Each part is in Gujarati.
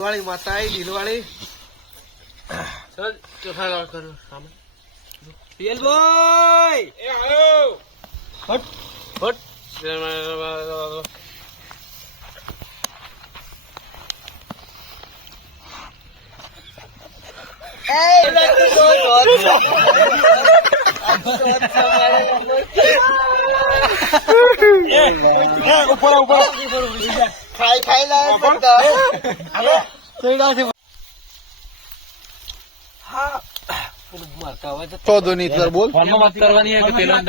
वाली माता आई दिल वाली चल चौथा लॉक करो सामने पीएल बॉय ए आयो हट हट ऊपर ऊपर खाई खाई ला તો ધોની સર બોલ ફોનમાં વાત કરવાની છે કે પેલા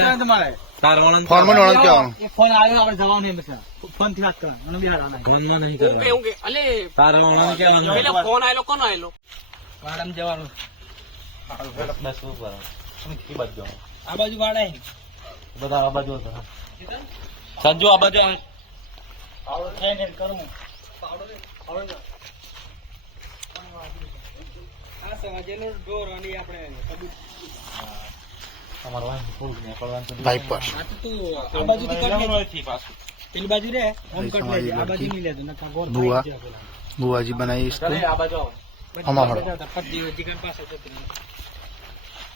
ફોનમાં નોળન કહેવાનું ફોન આવ્યો આપણે જવાનું નહીં બસ ફોન થી વાત કરવાની મને બિહાર આના ફોનમાં નહીં કરવાનું એવું કે અલે તારે નોળન કહેવાનું પેલો ફોન આયલો કોનો આયલો વાડામ જવાનું બસ શું કરવાનું તમે કી બાજુ જાવ આ બાજુ વાડા બધા આ બાજુ હતા સંજુ આ બાજુ આવે આવડો થઈને કરું આવડો આ સમાજેનો ડોર અને આપણે અમાર વાન ફૂલ ને પડવાનું તો વાઇપર આ બાજુથી કટ નથી પાછું પેલી બાજુ રે આમ કટ લેજે આ બાજુ નહીં લેજો નકા ગોળ बुआ बुआ जी बनाई इसको આ બાજુ આવો हमारा પદ્દી જીગન પાસે તો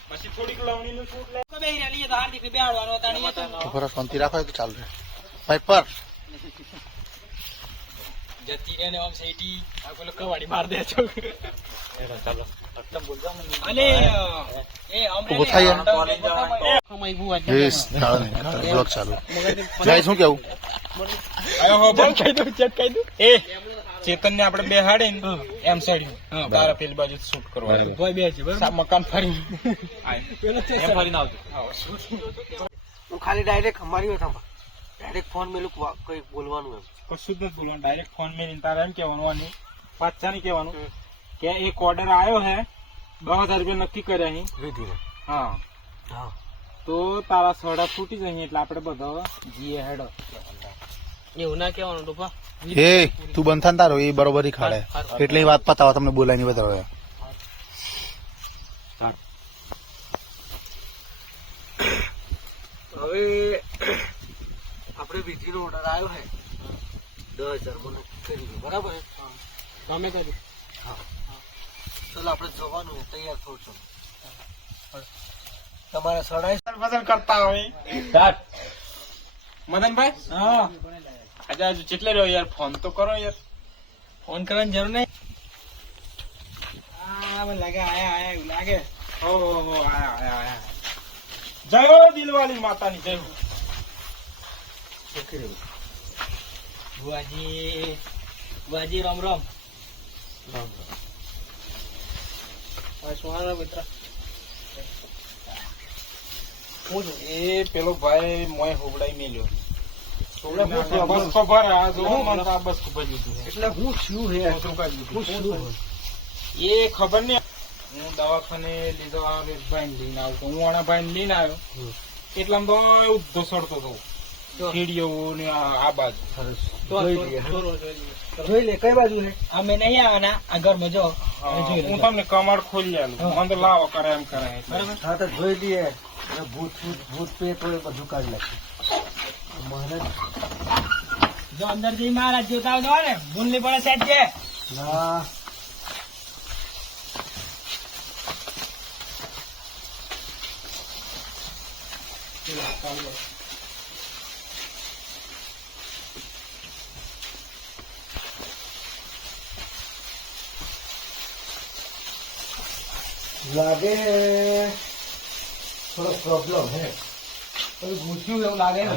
પછી થોડીક લાવણીનું છૂટ લે તો બેહી રેલી તો હાર્દિક ને બેહાડવાનો તાણી તો ऊपर शांति रखो तो चाल रहे वाइपर જતી રે ને આમ સેટી આ પેલો કવાડી માર દે છો ચાલો અટમ બોલ જા મને અલે એ આમ ઉભો થાય કમાઈ બુઆ यस ब्लॉग चालू गाइस શું કેવું આયો હો બોલ કહી દઉં ચેક કહી દઉં એ ચેતન ને આપણે બેહાડે ને એમ સાઈડ તારા પેલી બાજુ શૂટ કરવાનું કોઈ બે છે બરાબર મકાન ફરી એમ ફરીને આવજો હું ખાલી ડાયરેક્ટ અમારી વાત સાંભળ ડાયરેક્ટ ફોન મેલું કોઈ બોલવાનું એમ કશું જ નથી બોલવાનું ડાયરેક્ટ ફોન મેલીને તારે એમ કહેવાનું પાછા નહીં કહેવાનું કે એક ઓર્ડર આવ્યો હે 10,000 રૂપિયા નક્કી કર્યા અહીં વિધિને હા હા તો તારા સડા છૂટી જાય એટલે આપણે બધા જીએ હેડો એવું ના કહેવાનું ડોપા એ તું બંધ થાન તારો એ બરોબર ઈ ખાડે એટલે એ વાત પતાવા તમને બોલાય નહીં બતાવે હવે આપણે વિધિનો ઓર્ડર આવ્યો છે 10,000 મને કરી દીધું બરાબર તમે કહ્યું ચાલો આપણે જવાનું છે તૈયાર થો છો તમારે 27 વજન કરતા હોય મદનભાઈ હા આજે કેટલે રહ્યો યાર ફોન તો કરો યાર ફોન કરવાની જરૂર નહીં મને લાગે આયા એવું લાગે ઓ આયા જય હો દિલવાલી માતાની જય હો બુઆજી રામ રામ સોના મિત્ર એ પેલો ભાઈ મોય હોબડાઈ મેલ્યો બસ ખબર આ જો મને તો આ બસ ખબર લીધું એટલે હું છું હે એ ખબર નહીં હું દવાખાને લીધો ભાઈ લઈને આવ્યો હું આના ભાઈ લઈને આવ્યો એટલામાં તો ઉધો સડતો હતો સીડીઓ ને આ બાજુ જોઈ લે કઈ બાજુ છે અમે નહીં આવવાના આ ઘરમાં જો હું તમને કમાડ ખોલી આલું મને તો લાવો કરે એમ કરે બરાબર હા તો જોઈ લઈએ ભૂત ભૂત પેટ હોય બધું કાઢી નાખીએ મહારાજ જો અંદર જઈ મહારાજ જોતા હોય ને ભૂલ નહીં પડે સાહેબ છે ના લાગે થોડો પ્રોબ્લેમ હે પૂછ્યું એવું લાગે ને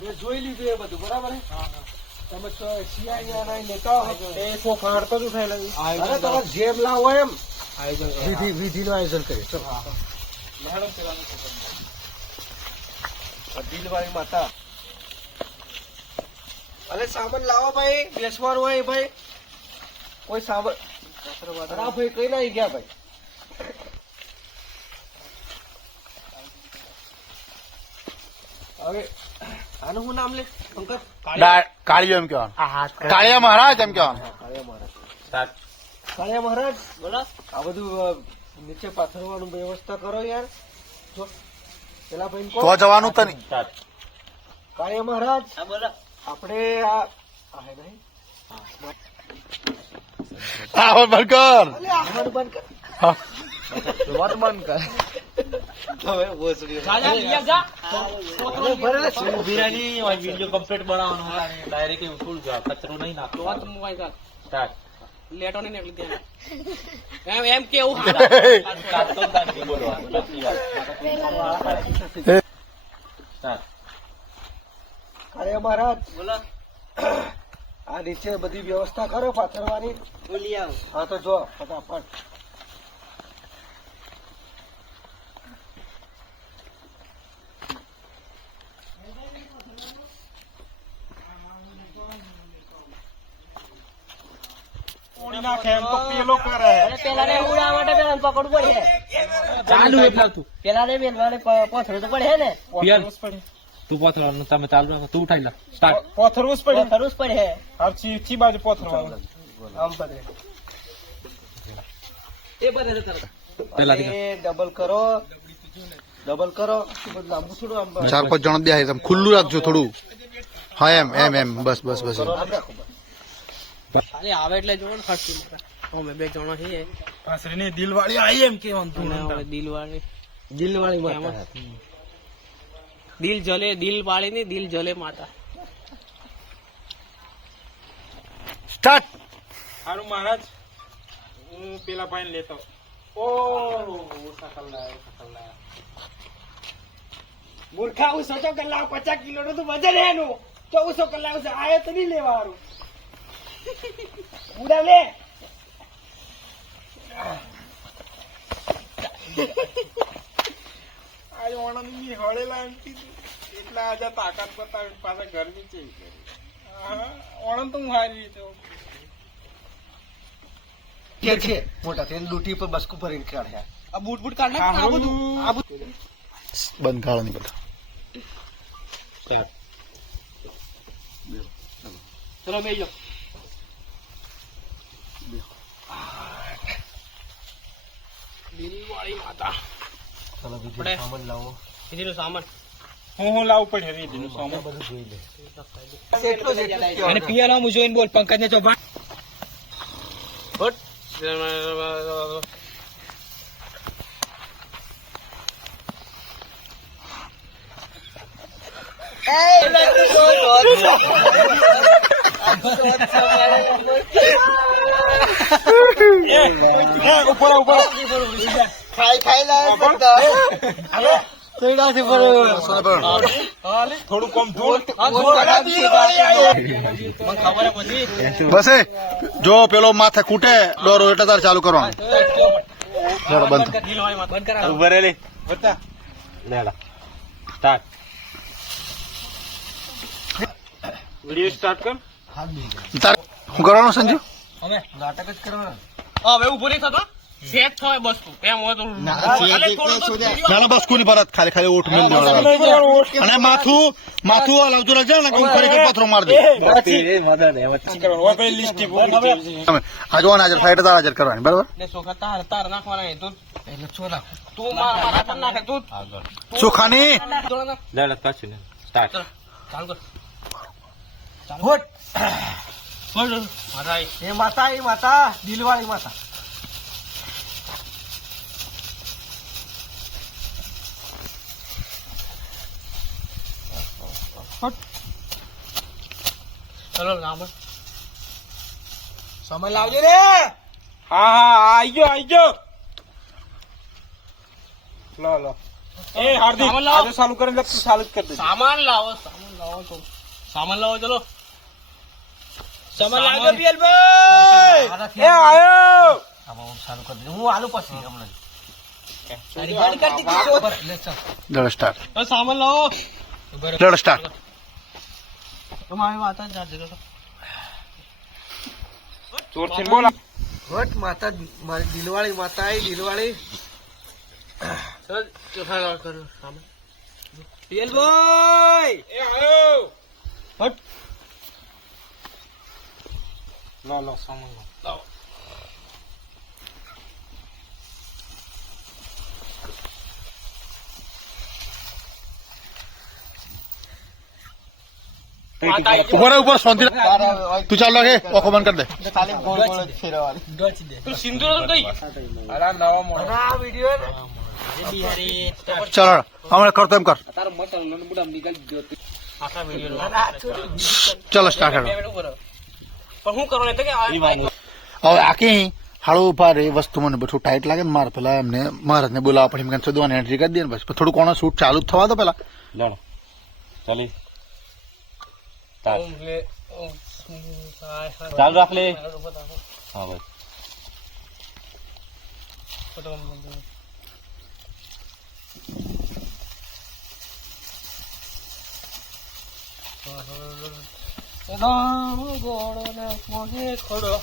મેં જોઈ લીધું એ બધું બરાબર તમે સિયા લેતા હો એ સોફા હડતો જ ઉઠાયેલા તમારે જેમ લાવો એમ વિધિ નું આયોજન કરીએ દિલવાળી માતા અરે સામાન લાવો ભાઈ બેસવાનું હોય ભાઈ કોઈ સામાન ભાઈ કઈ ના ગયા ભાઈ હવે આનું શું નામ લે પંકજ કાળિયો એમ કહેવાનું કાળિયા મહારાજ એમ કહેવાનું કાળિયા મહારાજ બોલો આ બધું નીચે પાથરવાનું વ્યવસ્થા કરો યાર જો પેલા ભાઈ તો જવાનું તો નહીં કાળિયા મહારાજ બોલો આપણે આ નહીં આવો બંધ કર. હા. વિડીયો કમ્પ્લીટ બનાવવાનો ડાયરેક્ટ એવું થોડું કચરો નહીં નાખતો. સ્ટાર્ટ. લેટો નહીં નીકળી ત્યાં એમ કેવું અરે મહારાજ બોલો આ નીચે બધી વ્યવસ્થા કરો પાથરવાની. બોલી આવ હા તો જો ફટાફટ. પેલાને ઉડાવવા માટે પેલા પકડવું પડે. ચાલુ એટલા તું પેલાને મેલવાને પથરું તો પડે ને. પિયલ તું પોથરવાનું તમે ચાલુ રાખો તું ઉઠાઈ લા સ્ટાર્ટ. પથરવું જ પડે. પથરું જ પડે. ચી બાજુ પથરવાનું આમ પડે. પેલાથી એ ડબલ કરો. ડબલ કરો. લાંબુ થોડું આમ 4-5 જણ બે તમે ખુલ્લું રાખજો થોડું. હા એમ બસ બસ બસ. ખાલી આવે એટલે જોવો ને ખર્ચી મારે અમે 2 જણો છીએ પાછળની દિલવાળી આવી એમ કેવાનું અને દિલવાળી માતા દિલ જલે દિલ વાળી ની દિલ જલે માતા સ્ટાર્ટ. સારું મહારાજ હું પેલા ભાઈ લેતો. ઓ મૂર્ખા હું 100 કલાક 50 કિલો નું તો વજન એનું 1400 કલાક આયો તો નહીં લેવાનું. ઉડા લે. આજે ઓણંદની હળેલા એટલા આજે તાકાત બતાવી પાછા ગરમી છે. ઓણંદ તો હું હારી રીતે છે મોટા થઈને લૂંટી પર બસકું ભરીને કાઢ્યા. આ બૂટ બૂટ કાઢ નાખ આ બધું બંધ કાઢો નહીં બધા. ચલો બેજો દિલવાળી માતા આપણે સામાન લાવો. બીજું સામાન હું લાવવું પડે રીતિનું સામાન બધું જોઈ લે. અને પિયાનો હું જોઈને બોલ પંકજ ને ચોપા ઉપર ઉપર ખાઈ થોડું કમ બસ જો પેલો માથે કૂટે દોરો એટલે તારે ચાલુ કરવાનું. ચાલો બંધ. દિલવાળી માતા બંધ કરાવો ઉભા રે બતા લેલા સ્ટાર્ટ. વિડિયો સ્ટાર્ટ કર. તારે શું કરવાનું સંજુ? નાટક જ કરવાના. હવે ઉભો નહીં થતો સેટ થાય બસ તું એમ હોય તો ના બસ કુની ભરત ખાલી ઓઠ મેલ દેવાનો. અને માથું હલાવતું રહેજે ને હું ફરી પથરો માર દે. આ જો હાજર ફાઈટ તાર હાજર કરવાની બરાબર. ને સોખા તાર નાખવાના હે તું એટલે છોરા તું મારા પર નાખે તું સુખાની લેલા કશું ને સ્ટાર્ટ. ચાલ કર હોટ બોલ માતા એ માતા દિલવાળી માતા. ચલો રામ સમય લાવજે રે. હા આઈ ગયો લો એ હાર્દિક સામાન લાવો. આજે ચાલુ કરીને તું ચાલુ જ કરી દે. સામાન લાવો તો સામાન લાવો ચલો સામાન લાવો પિયલભાઈ એ આયો હું આલુ પછી હમણાં. લડ સ્ટાર્ટ. સામાન લાવો લડ સ્ટાર્ટ. તમારી માતા જ જાજે ચોરથી બોલ. હોટ માતા મારી દિલવાળી માતા આવી દિલવાળી. ચલ ચોથા લાવ કરો સામાન પિયલભાઈ એ આયો. હટ લો સામાન લાવો ઉપર રહે, ઉપર શાંતિ તું ચાલ લાગે ઓખો બંધ કરી દે ખાલી ગોળ ગોળ જ ફેરવવાની. તું સિંદૂર તો કઈ અરે આ નવો મોડો. આ વિડીયો ને ચાલ હમણાં કરતો એમ કર આખા વિડીયો ચાલો સ્ટાર્ટ હેડો પણ શું કરવાનું એટલે કે હવે આખી હાળું ઉભા રે વસ્તુ મને બધું ટાઈટ લાગે ને મારે પેલા એમને મહારાજને બોલાવવા પડે એમ કે શોધવાની એન્ટ્રી કરી દે ને પછી થોડું કોનો શૂટ ચાલુ જ થવા દો પેલા જાણો ચાલી ચાલુ રાખ લે હા ભાઈ ગોળો ને મોગે ખોડો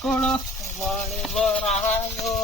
ખોડો વાળે બરાયો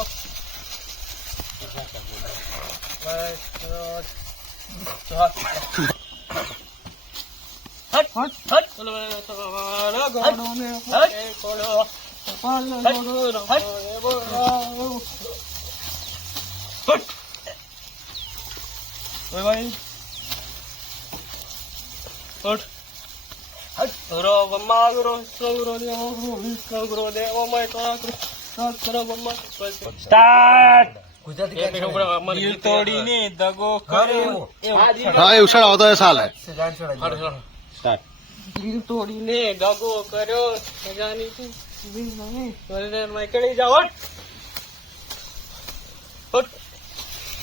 તોડીને દગો કર્યો. હા એવું સારા આવતો એ સાલ હે સ્ટાર્ટ દિલ તોડીને દગો કર્યો સગાની નીકળી જાઓ હટ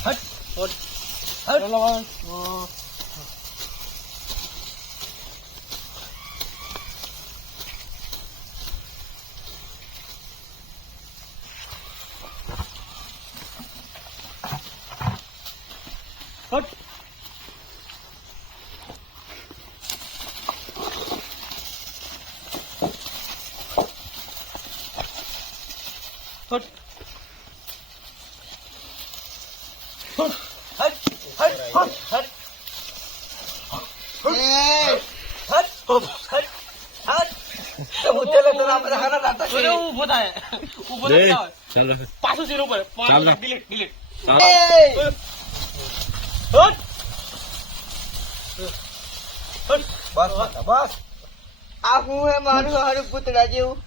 હટ હટ ઉભો થાય ઉભો થાય ચાલો પાછું ઝીરો પર ડિલીટ ડિલીટ બસ આ હું હે મારું હારું પૂતળા જેવું.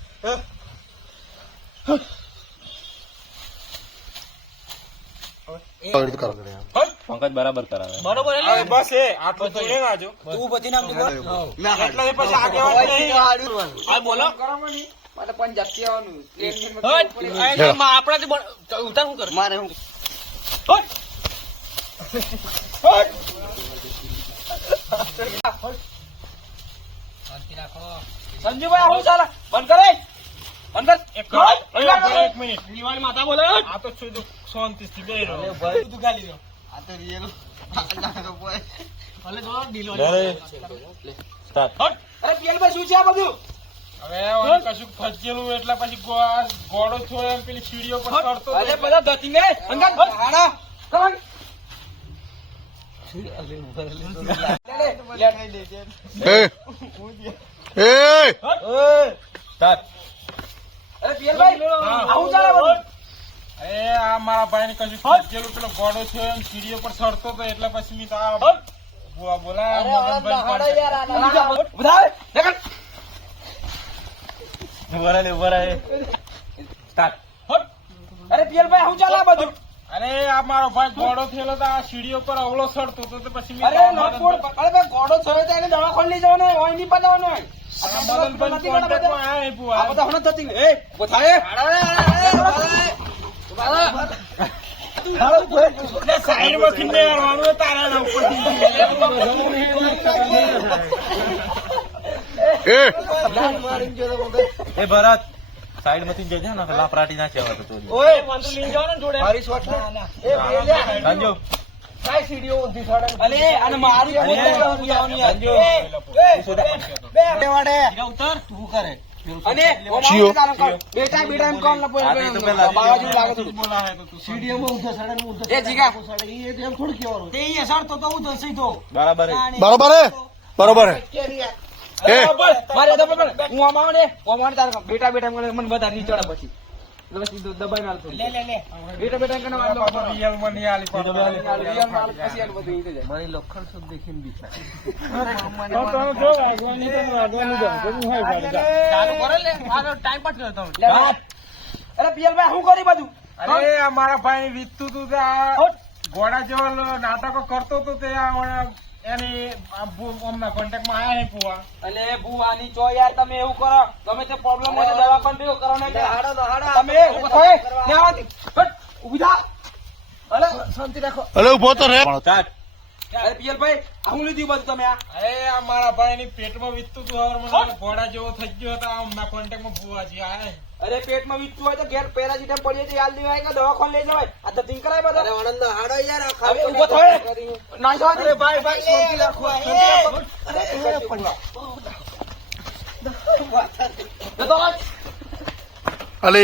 પંકજ બરાબર કરાવે બરોબર હવે બસ એ આટલું તો એ ના જો. તું બધી નામ એટલે પછી આગેવાન નહીં. આ બોલો મારે પણ જાતી આવવાનું. આપણાથી ઉતાર શું કરે મારે હું સંજુભાઈ હું ચાલે બંધ કરે બંધ કર એક મિનિટ. દિવાળી માતા બોલે આ તો છું શાંતિથી બેહી રહો. તું ગાલી દો આ તો રિયલ ભલે જો ડીલો સ્ટાર્ટ અરે પિયલભાઈ શું છે આ બધું હવે ઓલું કશુંક ફજેલું એટલે પછી ગોળો થયો એમ પેલી સીડીઓ પર ચડતો અરે હતો. બધા ધતી ને અંગત હાડા કોણ એ સ્ટાર્ટ અરે પિયલભાઈ આવું ચાલે બધું એ આ મારા ભાઈ ને કશું ફજેલું પેલો ગોળો થયો એમ સીડીઓ પર ચડતો હતો એટલે પછી મેં તો આ બોલાયા મગનભાઈ બધા દેખ ઉભા રહે સ્ટાર્ટ અરે પિયલભાઈ આવું ચાલે બધું અરે આ મારો ભાઈ ગોળો થયેલો તો આ સીડીઓ પર અવળો ચડતો હતો તો પછી મેં અરે નટકોડ અરે ભાઈ ગોડો થયો તો એને દવાખાને લઈ જવાનો હોય ઓય નહીં બતાવવાનો હોય મદનભાઈ કોન્ટેક્ટમાં આયા નહીં આ બધા હમણાં થતી એ બોથાય સાઈડમાંથી મેળવાનું તારા ઉપરથી એ ભરત સાઈડ માંથી જજે ને લાફરાટી ના કહેવાય તો ચોરી ઓય મંત્ર લઈ જવાનો જોડે મારી શોટ એ પેલ્યા સંજો કાઈ સીડીઓ ઊંધી છોડે અલે અને મારી અરે, પોતે જવાનું યાર સંજો. બે વાડે ઉતર તું કરે અને ચિયો. બેટા બેટા એમ કોણ લપો આ તો પેલા બાવાજી લાગે તો બોલાવે તો તું સીડીઓમાં ઊંધા સાડા ને ઊંધા એ જીગા એ એમ થોડું કહેવાનું. તે ઈ અસરતો તો ઊંધો સીધો બરાબર હે. બરોબર હે બરોબર હે એ મારે તો પણ હું આમાં ને તારે બેટા બેટા મને બધા નીચોડા પછી એટલે સીધો દબાઈને હાલતો. લે લે લે બેટા બેટા કને વાત લો. રિયલ માં નહીં આલી પાછો. રિયલ માલ પછી આલું બધું ઈ થઈ જાય. મારી લખણ શુદ્ધ દેખીને બીતા ચાલુ કરો લે. આ ટાઈમ પાસ કરો તમે. અરે પિયલભાઈ શું કરી બધું? અરે આ મારા ભાઈ વીતતું તું તે આ ઘોડા જેવા નાટકો કરતો તો તે આ એની અમના કોન્ટેક્ટ માં આયા નહીં પુઆ. અલે બુવાની ચો યાર તમે એવું કરો. તમે તે પ્રોબ્લેમ હોય તો દવાખાને ભેગો કરો ને. હાડો તો હાડો તમે ઓય લેવાથી હટ ઊભી થા. અલે શાંતિ રાખો અલે ઉભો તો રે અરે પિયલભાઈ આ હું લીધું બધું તમે આ? અરે આ મારા ભાઈ ની પેટમાં વીતતું તું હવે મને ઘોડા જેવો થઈ ગયો હતો અમના કોન્ટેક્ટ માં પુઆજી આયા. અરે પેટમાં વીજતું હોય તો ઘેર પેરાસીટામ પડીએ તો યાદ દેવાય કે દવાખાને લઈ જવાય. આ તો કરાય અરે બધા. આનંદ નો હાડો યાર આ હવે ખાલી ઊભો થાય. નાઈ જવા દે. અરે ભાઈ ભાઈ શાંતિ રાખો શાંતિ રાખો જતો રાખ. અલે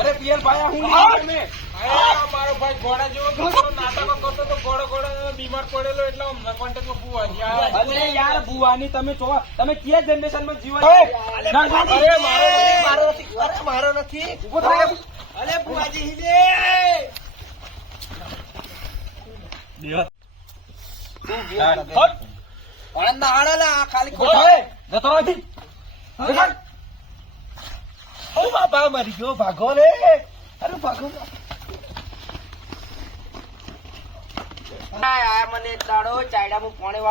અરે પિયલભાઈ આ હું લીધું તમે? અરે આ મારો ભાઈ ઘોડા જેવો થતો તો નાટકો કરતો તો ઘોડો બીમાર પડેલો એટલે અમના કોન્ટેક્ટ માં પુઆજી આયા. અરે યાર બુવાની તમે જો તમે કયા જનરેશન માં જીવો છો? અરે ના, ના, અરે મારો નથી મારો નથી અરે મારો નથી ઊભો થાય. અરે બુઆજી હિલે આનંદ ના હાડા લા ખાલી ઊભો થાય. જતો રાખ. દેખાડ. ઓ બાપા મરી ગયો ભાગો રે અરે ભાગો આ મને એક દાડો ચાયડામાં પોણે